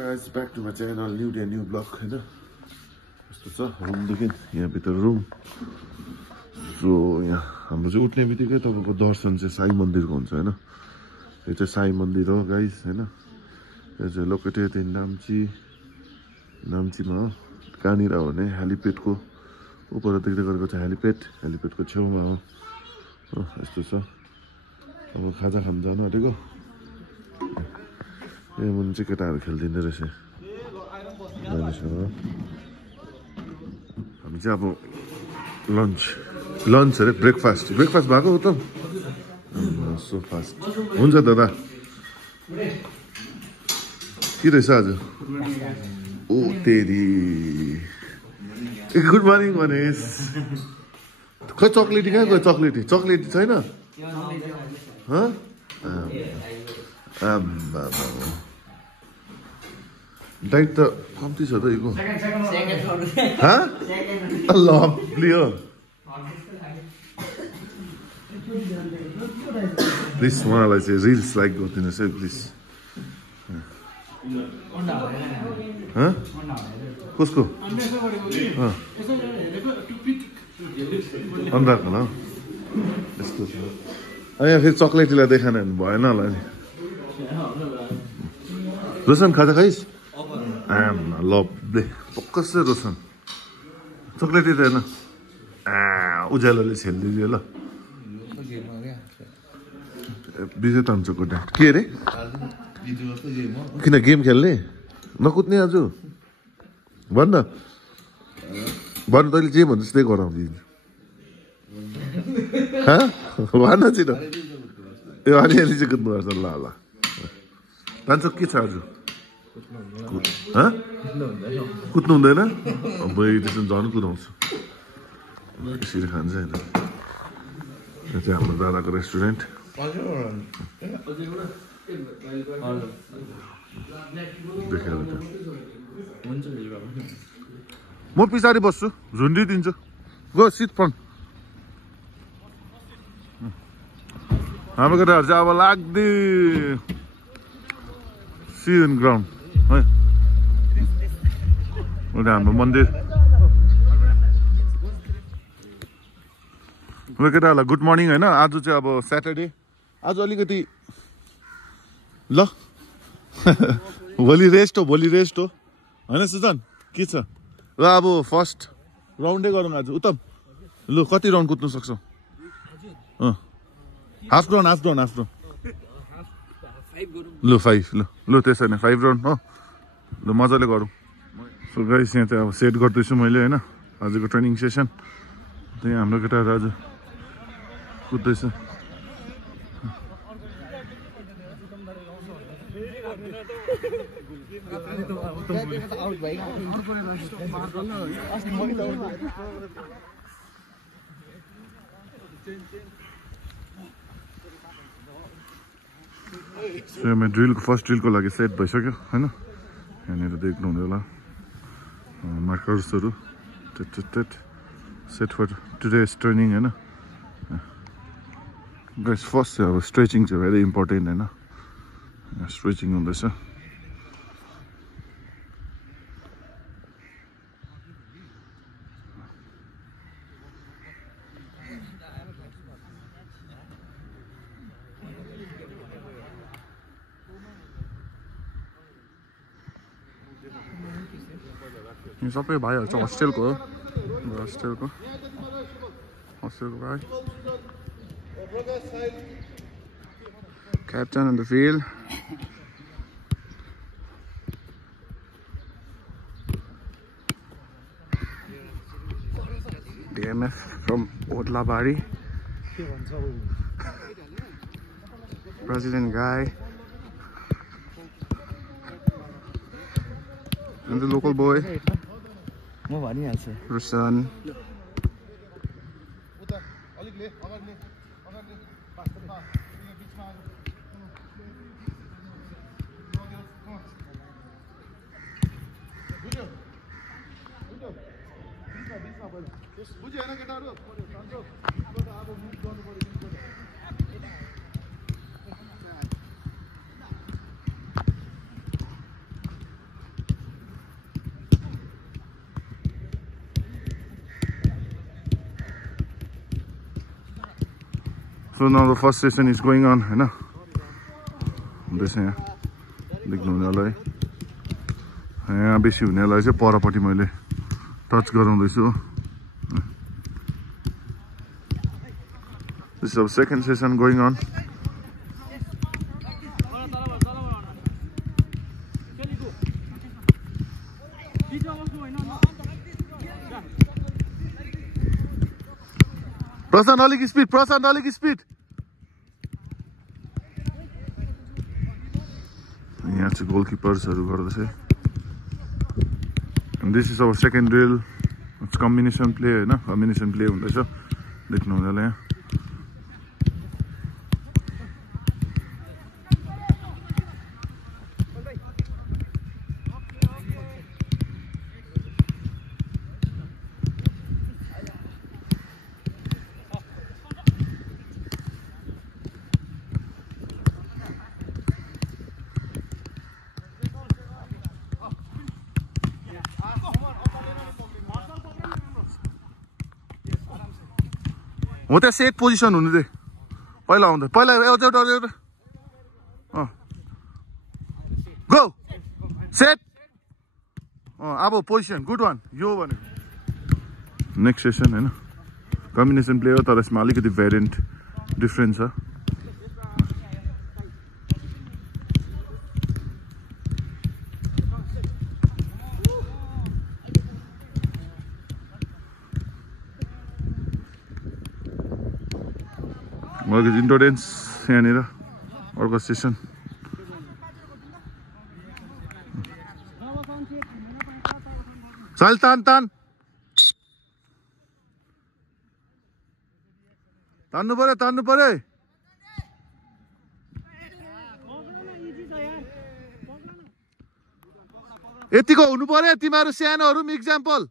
guys, back to my channel, new day, new vlog, हैन यस्तो छ रुमदेखि यहाँ भित्र रुम सो यहाँ हाम्रो चाहिँ उठ्ने बित्तिकै तपाईको दर्शन चाहिँ साई मन्दिरको हुन्छ हैन यो चाहिँ साई मन्दिर हो गाइस हैन यो चाहिँ लोकेटेड इन नाम्चीमा हो कहाँनिर हो भने हेलिप्याडको उपर देख्दै गरेको चाहिँ हेलिप्याडको छेउमा हो यस्तो छ अब खाजा खान जानु आँटेको ए मुनि चाहिँ केटाहरू खेल्दिँदै रहेछ मानिसहरू हामी चाहिँ अब लन्च अरे ब्रेकफास्ट भएको हो त सो फास्ट हुन्छ दादा के रहेछ आज ओ तेरी गुड मर्निङ गणेश खै चक्लेटी कहाँ गयो चक्लेटी छैन डाइट त कम्ती छ त यो लभली हो प्लिज उहाँलाई चाहिँ रिल्स लाइक गरिदिनुहोस् है प्लिज कसको अनुराग होला यस्तो छ यहाँ फेरि चक्लेटीलाई देखाएन भने भएन होला नि रोशन खाजा खाइस् लभली पक्का चाहिँ रोशन चक्लेटी त होइन उज्यालोले छेलिदियो ल विजय तान्चोको डाट के अरे किन गेम खेल्ने नकुद्ने आज भन्न तैँले जे भन्नुहोस् त्यही गराउँदिन्छु भन्न छिटो ए अलिअलि चाहिँ कुद्नुपर्छ ल तान्चोक के छ आज कुद्नु हुँदैन बैरी त्यसो झन् कुदाउँछु यसरी खान्छ होइन यो चाहिँ हाम्रो दादाको रेस्टुरेन्ट देखेर म पछाडि बस्छु झुन्डी दिन्छु गो सिट फ्रन्ट हाम्रो केटाहरू चाहिँ अब लाग्दै सी इन ग्राउन्ड है एउटा हाम्रो मन्दिर केटाहरूलाई गुड मर्निङ होइन आज चाहिँ अब स्याटरडे आज अलिकति ल भोलि रेस्ट हो होइन सुजन के छ र अब फर्स्ट राउन्डै गरौँ आज उत्तम लु कति राउन्ड कुद्नु सक्छौ हाफ राउन्ड लु 5 लु त्यसो होइन 5 राउन्ड हो लु मजाले गरौँ सो गाइस यहाँ चाहिँ अब सेट गर्दैछु मैले होइन आजको ट्रेनिङ सेसन त्यही हाम्रो केटाहरू आज कुद्दैछ फर्स्ट ड्रिलको लागि सेट भइसक्यो होइन यहाँनिर देख्नुहुने होला मार्कर्सहरू सेट फर टुडेज ट्रेनिङ होइन गाइस फर्स्ट चाहिँ अब स्ट्रेचिङ चाहिँ भेरी इम्पोर्टेन्ट होइन स्ट्रेचिङ हुँदैछ यो सबै भाइहरू चाहिँ हस्टेलको भाइ Captain on the field. DMF from Odlabari. President guy. And the local boy. Rushan. So now the first session is going on, हैन हुँदैछ यहाँ देख्नु हुने होला है यहाँ बेसी हुनेलाई चाहिँ परपट्टि मैले टच गराउँदैछु This is our second session going on Prasan अलिक स्पिड यहाँ चाहिँ गोलकिपर्सहरु गर्दैछ and this is our second drill it's combination play हैन combination play हुँदैछ देख्नु हुँदै होला यहाँ हो त्यहाँ सेट पोजिसन हुनु दे पहिला आउँदा पहिला एउटा गो सेट अब पोजिसन गुड वान यो भनेको नेक्स्ट सेसन हैन कम्बिनेसन प्ले हो तर यसमा अलिकति भेरिएन्ट डिफरेन्ट छ Mortgage Indolence यहाँनिर अर्को सेसन चल तान्नु पर्यो यतिको हुनु पर्यो तिमीहरु सानोहरु एक्जाम्पल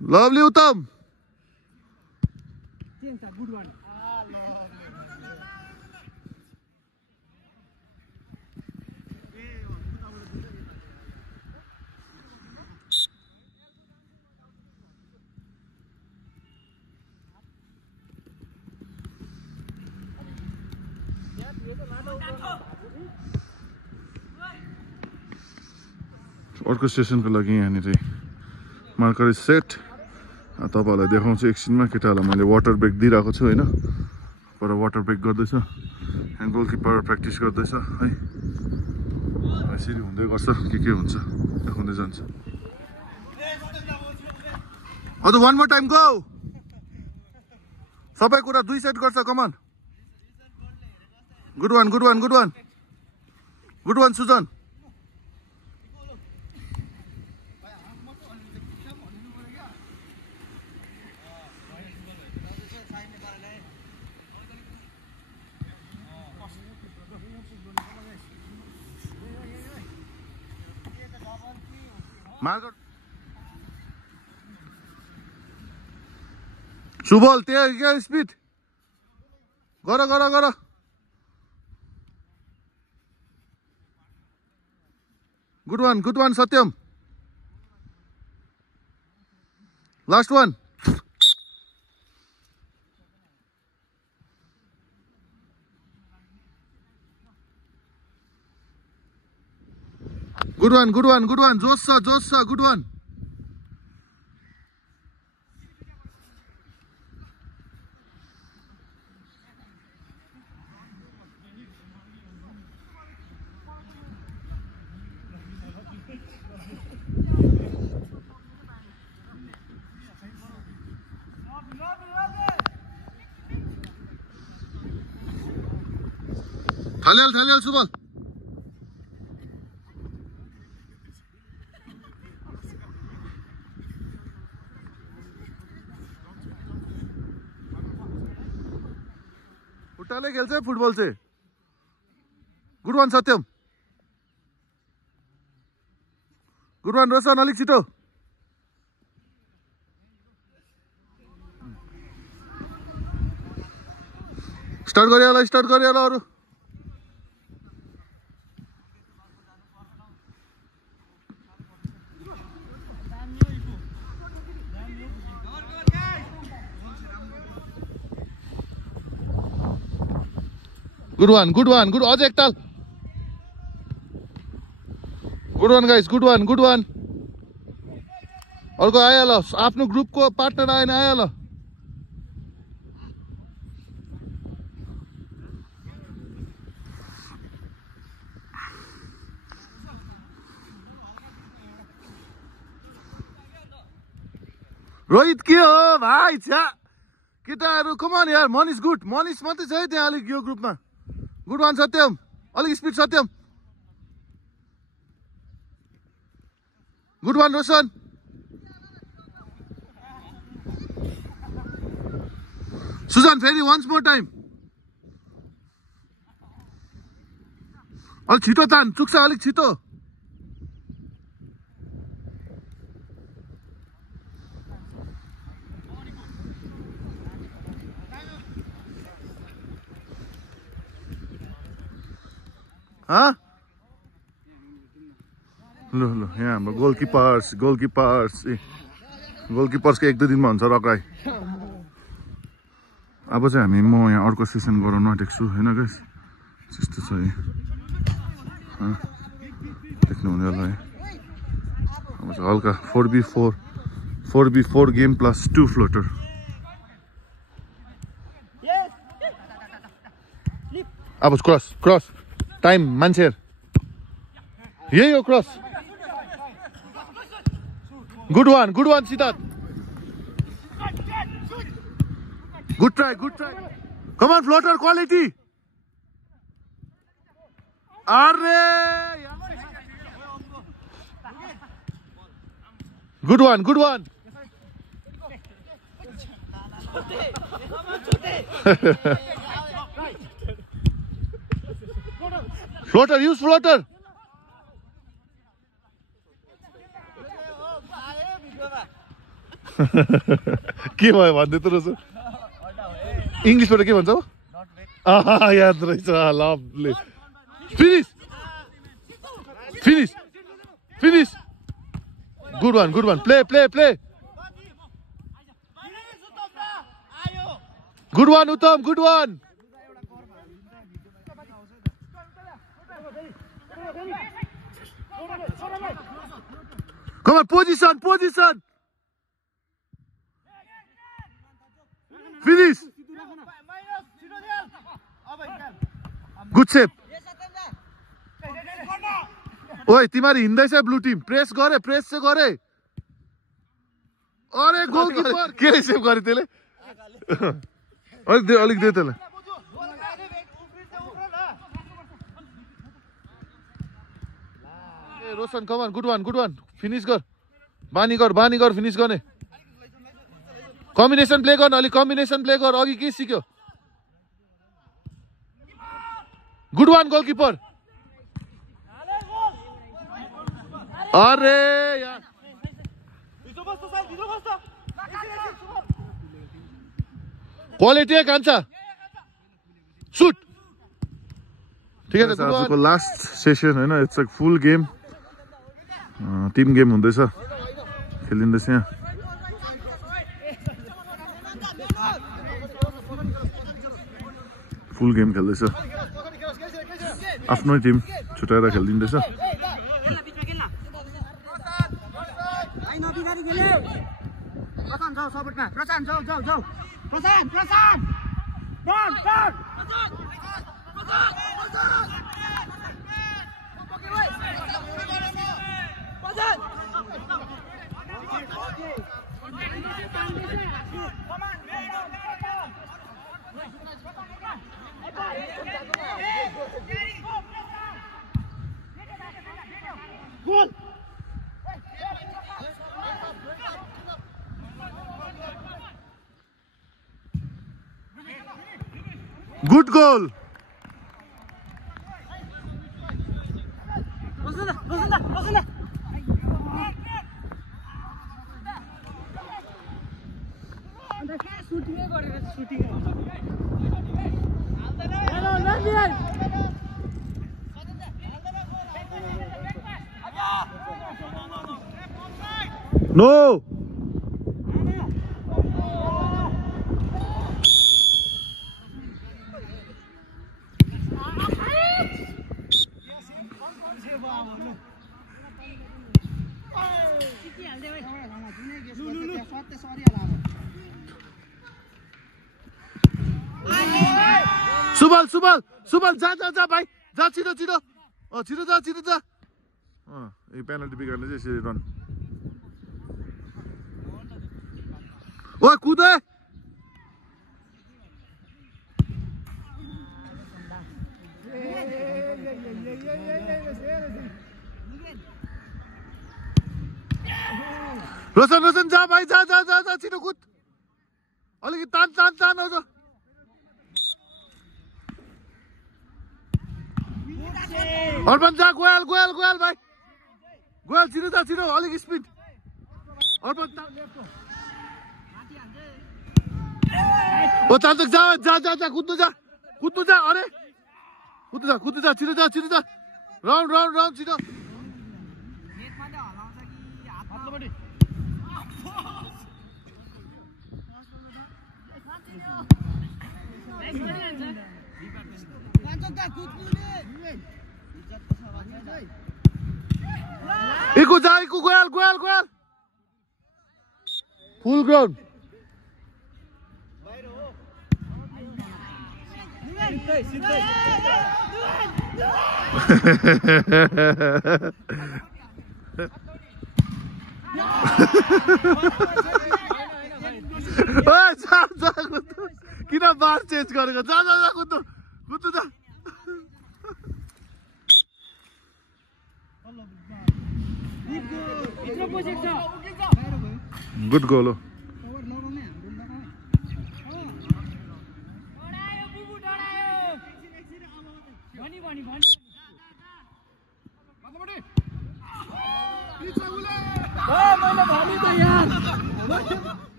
लभली उत्तम Good one. अर्को सेसनको लागि यहाँनिर मार्कर सेट तपाईहरुलाई देखाउँछु एकछिनमा केटाहरुलाई मैले वाटर ब्रेक दिइराको छु हैन पर वाटर ब्रेक गर्दैछ यहाँ गोलकिपर प्र्याक्टिस गर्दैछ है यसरी हुँदै गर्छ के हुन्छ देखाउँदै जान्छ अझ one more time go सबै कुरा दुई सेट गर्छ कमान गुड वान सुजन सुबल त्यहाँ क्या स्पिड गर गुड वान सत्यम लास्ट वान गुड वान जोस छ गुड वान थालिहाल सुबल खुट्टाले खेल्छ फुटबल चाहिँ गुड वान सत्यम गुड वान रोशन अलिक छिटो स्टार्ट गरिहाल अरु Good one, good one, good. अझ एकताल. Good one guys, good one, good one. अर्को आयो ल, आफ्नो ग्रुपको पार्टनर आएन आयो ल. रोहित के हो भाइ छ्या केटाहरु कम अन यार मनिस गुड मनिस मात्रै छ है त्यहाँ अलिक यो ग्रुपमा गुड वान सत्यम अलिक स्पिड सत्यम गुड वान रोशन सुजन फेरि वन्स मोर टाइम अलिक छिटो तान चुक्छ अलिक छिटो हाँ लो लो यहाँ हाम्रो गोलकिपर्सको एक दुई दिनमा हुन्छ रक्राई अब चाहिँ हामी म यहाँ अर्को सेसन गराउन आँटेको छु होइन गाइस त्यस्तो छ है देख्नुहुने होला है अब चाहिँ हल्का 4v4 गेम प्लस 2 फ्लोटर अब क्रस टाइम मान्छे यही हो cross good one Siddharth good try come on floater quality अरे good one floater use floater के भयो भन्दै त रहेछ इंग्लिशबाट के भन्छ याद रहेछ lovely finish good one play good one Uttam good one Come on, position. Finish. Good shape. ओए तिमीहरु हिँड्दैछ ब्लू टिम प्रेस चाहिँ गरे अरे गोलकिपर के सेभ गरे त्यसले अलिक दे त्यसले रोशन कम अन गुड वान फिनिश गर बानी गर फिनिश गर्ने कम्बिनेसन प्ले गर्न अलि कम्बिनेसन प्ले गर अघि के सिक्यो गुड वान गोलकिपर अरे यार क्वालिटी कान्छा सुट ठीक है आजको लास्ट सेसन हैन it's a full game team game हुँदैछ खेलिँदैछ यहाँ फुल गेम खेल्दैछ आफ्नै टिम छुटाएर खेलिँदैछ Good goal. No. Subal Subal Subal जा जा जा भाइ जा छिटो छिटो छिटो जा छिटो जा यो पेनल्टी बिगाड्ने चाहिँ यसरी रन ओ कुद रोशन रोशन जा भाइ जा जा जा जा छिटो कुद अलिकति तान तान तान आउँछ अर्पण जा गोयल गोयल गोयल भाइ गोयल छिटो जा छिटो अलिक स्पिड अर्पण ओ चान्चक जा जा जा जा कुद्नु जा अरे कुद्नु जा छिटो जा राउन्ड राउन्ड राउन्ड छिटो इकु जा इकु गोयल गोयल गोयल फुल ग्राउन्ड किन बार चेन्ज गरेको जा जा जा कुद्नु कुद्नु जा गुड गोल हो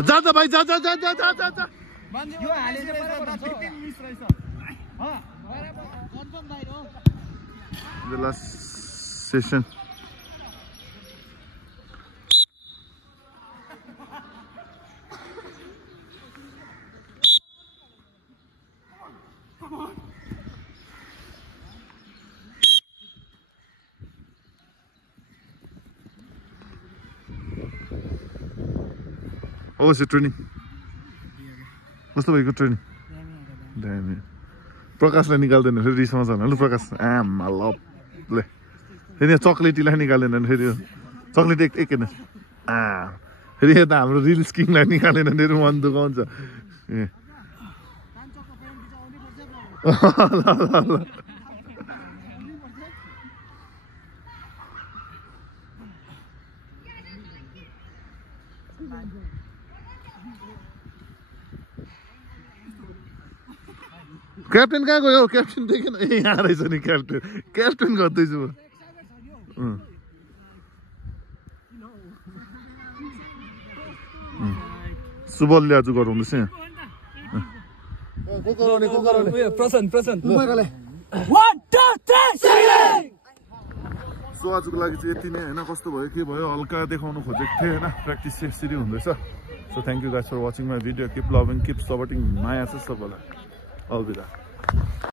जा जा भाइ जा जा जा जा जा जा जा the last session Oh, is it training? कस्तो भएको ट्रेनिङ दामी प्रकाशलाई निकाल्दैन फेरि रिसमा जान ल प्रकाश आमा लले फेरि चक्लेटीलाई निकालेन फेरि चक्लेट एकैन फेरि यता हाम्रो रिल्स किङलाई निकालेन फेरि मन दुखाउँछ ए ल क्याप्टेन कहाँ गयो क्याप्टेन देखेन ए यहाँ रहेछ नि क्याप्टेन गर्दैछु सुबलले आज गराउँदैछ यहाँ सो आजको लागि चाहिँ यति नै होइन कस्तो भयो के भयो हल्का देखाउनु खोजेको थिएँ होइन प्र्याक्टिस यसरी हुँदैछ so thank you guys for watching my video keep loving keep supporting माया छ सबैलाई अलविदा